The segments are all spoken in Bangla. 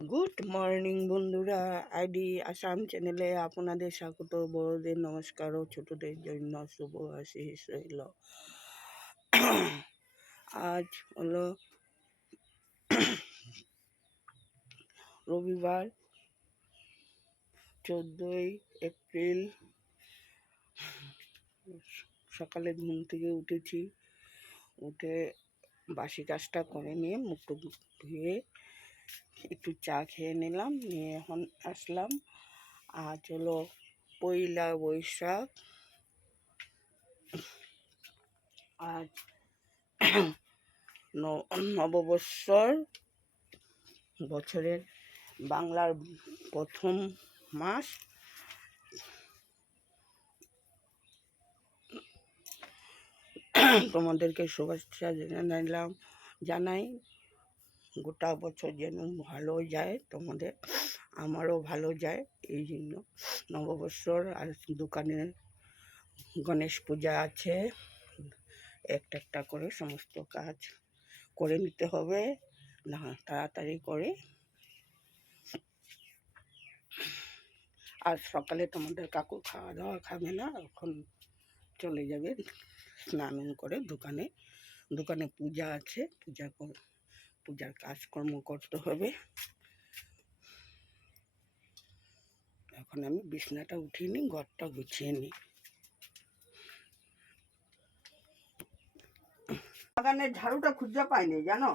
গুড মর্নিং বন্ধুরা, আইডি আসাম চ্যানেলে আপনাদের স্বাগত। বড়দের নমস্কার ও ছোটদের জন্য শুভ আশিস রইল। আজ হলো রবিবার, 14 এপ্রিল। সকালে ঘুম থেকে উঠেছি, উঠে বাসি কাজটা করে নিয়ে মুখ টুক ধুয়ে একটু চা খেয়ে নিলাম, নিয়ে এখন আসলাম। আজ হলো পয়লা বৈশাখ। আজ নববৎসর, বছরের বাংলার প্রথম মাস। তোমাদেরকে শুভেচ্ছা জানাই। গোটা বছর যেন ভালো যায়, তোমাদের আমারও ভালো যায়। এই জন্য নববৎসর আর দোকানে গণেশ পূজা আছে, একটা একটা করে সমস্ত কাজ করে নিতে হবে, না তাড়াতাড়ি করে। আর সকালে তোমাদের কাকু খাওয়া দাওয়া খাবে না, এখন চলে যাবে স্নান করে দোকানে পূজা আছে, পূজার কাজকর্ম করতে হবে। এখন আমি বিছনাটা উঠিয়ে নিই, ঘরটা গুছিয়ে নিই। বাগানের ঝাড়ুটা খুঁজে পাইনি জানো।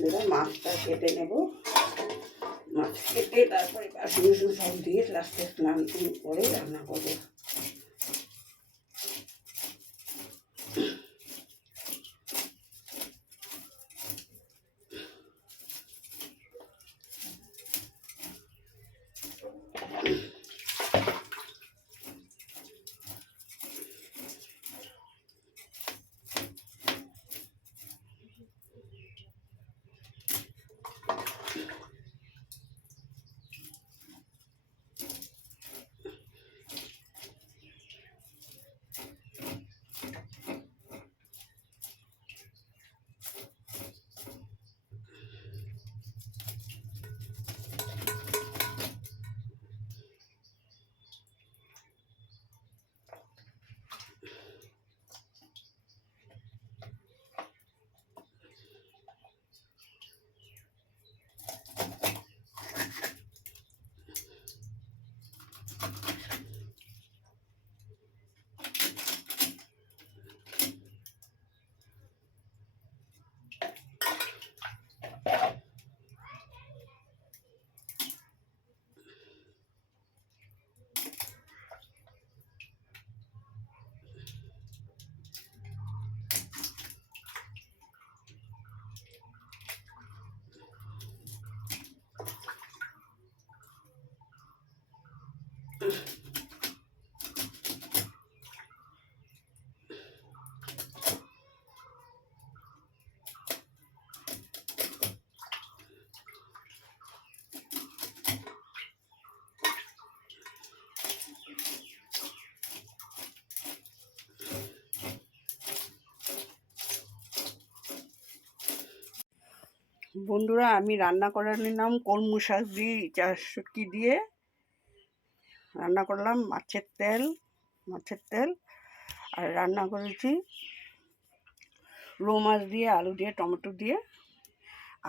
বন্ধুরা মাছটা কেটে নেব। মাছ কেটে তারপরে বাসন সব দিয়ে লাস্টে স্নান করে রান্না করবো। বন্ধুরা আমি রান্না করে নিলাম কলমি শাক দিয়ে শুটকি দিয়ে রান্না করলাম। মাছের তেল আর রান্না করেছি রৌ মাছ দিয়ে, আলু দিয়ে, টমেটো দিয়ে,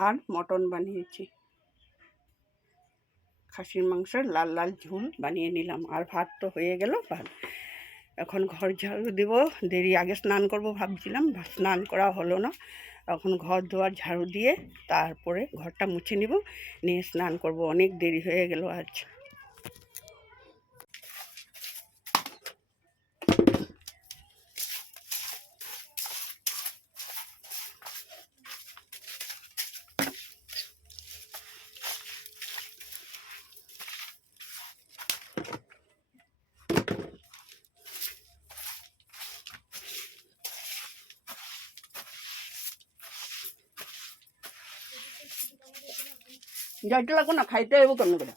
আর মটন বানিয়েছি। খাসির মাংসের লাল লাল ঝোল বানিয়ে নিলাম। আর ভাত তো হয়ে গেল। ভাত এখন ঘর ঝাড়ু দেবো। দেরি আগে স্নান করব ভাবছিলাম, স্নান করা হলো না। এখন ঘর ধোয়ার ঝাড়ু দিয়ে তারপরে ঘরটা মুছে নিব, নিয়ে স্নান করব। অনেক দেরি হয়ে গেল আজ। যাইতে লাগবো না, খাইতে আইব কেমন করে।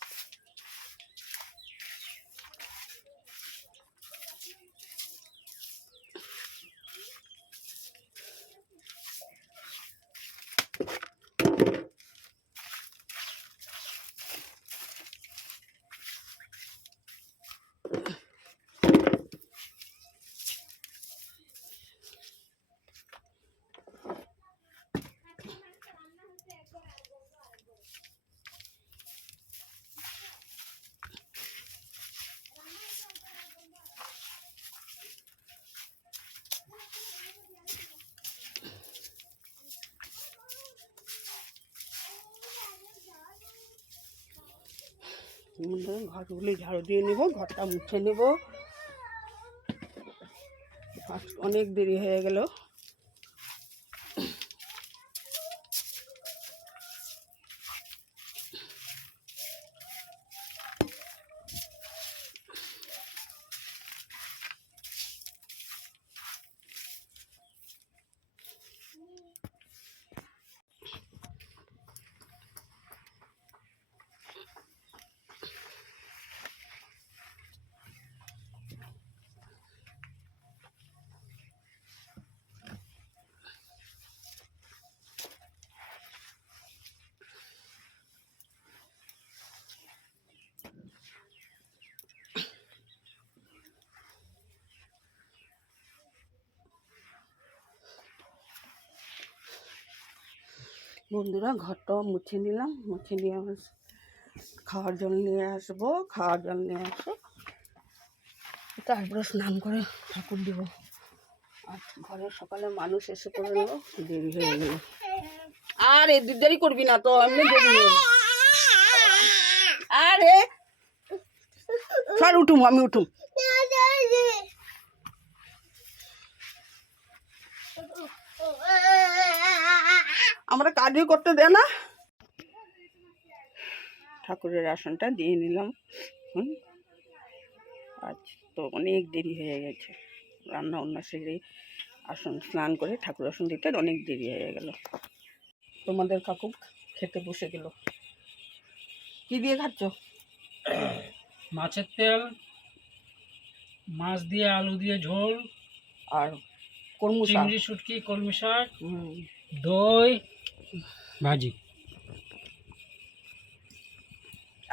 ঘরগুলি ঝাড়ু দিয়ে নেব, ঘরটা মুছে নেব। অনেক দেরি হয়ে গেল। বন্ধুরা ঘরটাও মুছে নিলাম। মুছে নিয়ে খাওয়ার জল নিয়ে আসবো। খাওয়ার জল নিয়ে আসো, তারপরে স্নান করে ঠাকুর দিব। আর ঘরে সকালে মানুষ এসে করে নেবো, দেরি হয়ে গেল। আর দেরি করবি না তো, এমনি দেরি হবে। আরে স্যার উঠুম, আমি উঠুম। আমরা কাজই করতে দে না। ঠাকুরের আসনটা দিয়ে নিলাম। আচ্ছা, তো অনেক দেরি হয়ে গেছে, রান্না বান্না সেরে আসন স্নান করে ঠাকুর আসন দিতে অনেক দেরি হয়ে গেল। তোমাদের কাকু খেতে বসে গেল। কি দিয়ে খাচ্ছ? মাছের তেল, মাছ দিয়ে আলু দিয়ে ঝোল, আর কর্মু শাক, চিংড়ি শুটকি, কলমি শাক, দই, ভাজি।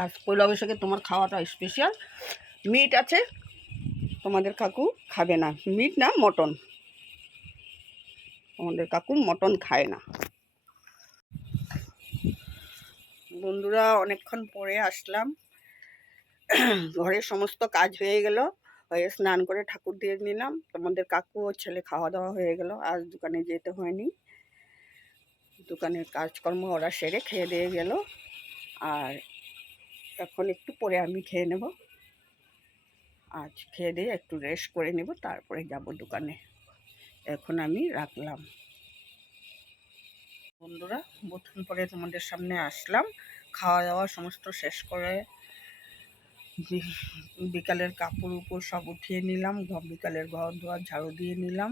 আর পয়লা বৈশাখে তোমার খাওয়াটা স্পেশাল। মিট আছে, তোমাদের কাকু খাবে না। মিট না, মটন। তোমাদের কাকু মটন খায় না। বন্ধুরা, অনেকক্ষণ পরে আসলাম। ঘরের সমস্ত কাজ হয়ে গেল, হয়ে স্নান করে ঠাকুর দিয়ে নিলাম। তোমাদের কাকু ও ছেলে খাওয়া দাওয়া হয়ে গেল। আজ দোকানে যেতে হয়নি, দোকানের কাজকর্ম ওরা সেরে খেয়ে দিয়ে গেল। আর এখন একটু পরে আমি খেয়ে নেব। আজ খেয়ে দিয়ে একটু রেস্ট করে নেব, তারপরে যাব দোকানে। এখন আমি রাখলাম। বন্ধুরা, বহুক্ষণ পরে তোমাদের সামনে আসলাম। খাওয়া দাওয়া সমস্ত শেষ করে বিকালের কাপড় উপর সব উঠিয়ে নিলাম, বিকালের ঘর দুয়ার ঝাড়ু দিয়ে নিলাম।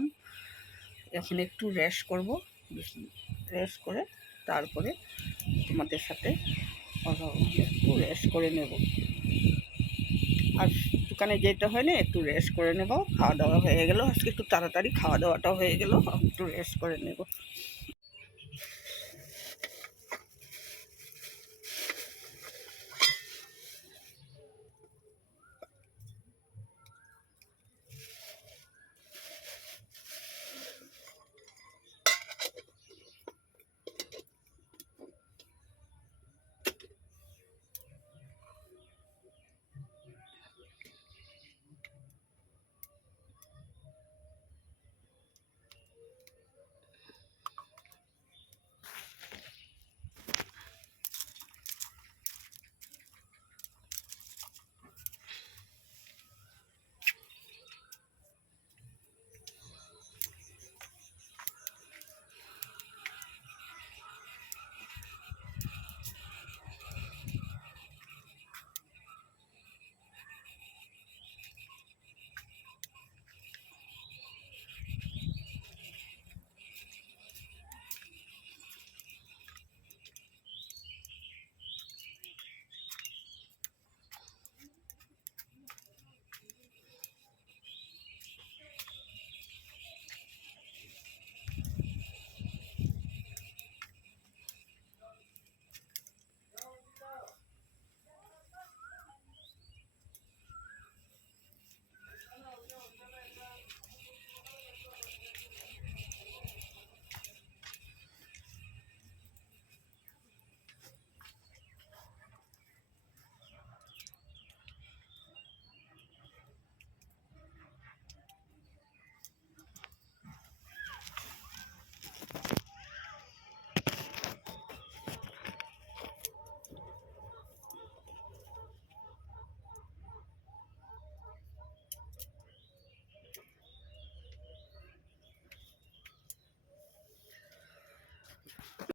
এখন একটু রেস্ট করব, রেস্ট করে তারপরে তোমাদের সাথে একটু রেস্ট করে নেব। আর দোকানে যেতে হয় না, একটু রেস্ট করে নেব। খাওয়া দাওয়া হয়ে গেল, আজকে একটু তাড়াতাড়ি খাওয়া দাওয়াটাও হয়ে গেল, একটু রেস্ট করে নেব।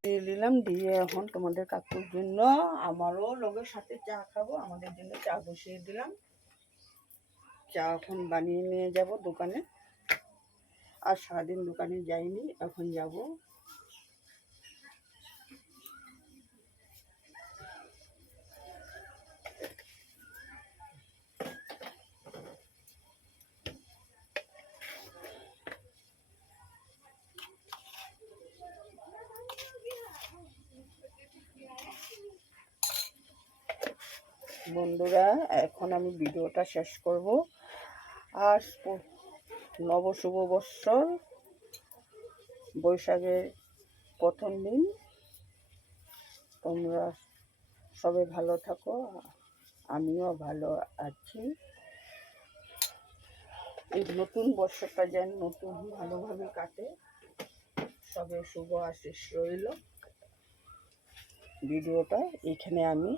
দিয়ে দিলাম, দিয়ে এখন তোমাদের কাকুর জন্য আমারও লোকের সাথে চা খাবো, আমাদের জন্য চা বসিয়ে দিলাম। চা এখন বানিয়ে নিয়ে যাব দোকানে। আর সারাদিন দোকানে যাইনি, এখন যাব। বন্ধুরা, এখন আমি ভিডিওটা শেষ করব। আজ নব শুভ বৎসর, বৈশাখের প্রথম দিন। তোমরা সবাই ভালো থাকো, আমিও ভালো আছি। এই নতুন বৎসরটা যেন নতুন ভালোভাবে কাটে, সবে শুভ আশিস রইল। ভিডিওটা এখানে আমি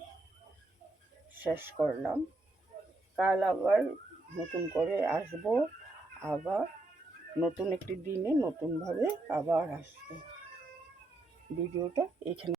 শেষ করলাম। কাল আবার নতুন করে আসবো, আবার নতুন একটি দিনে নতুনভাবে আবার আসবো। ভিডিওটা এখানে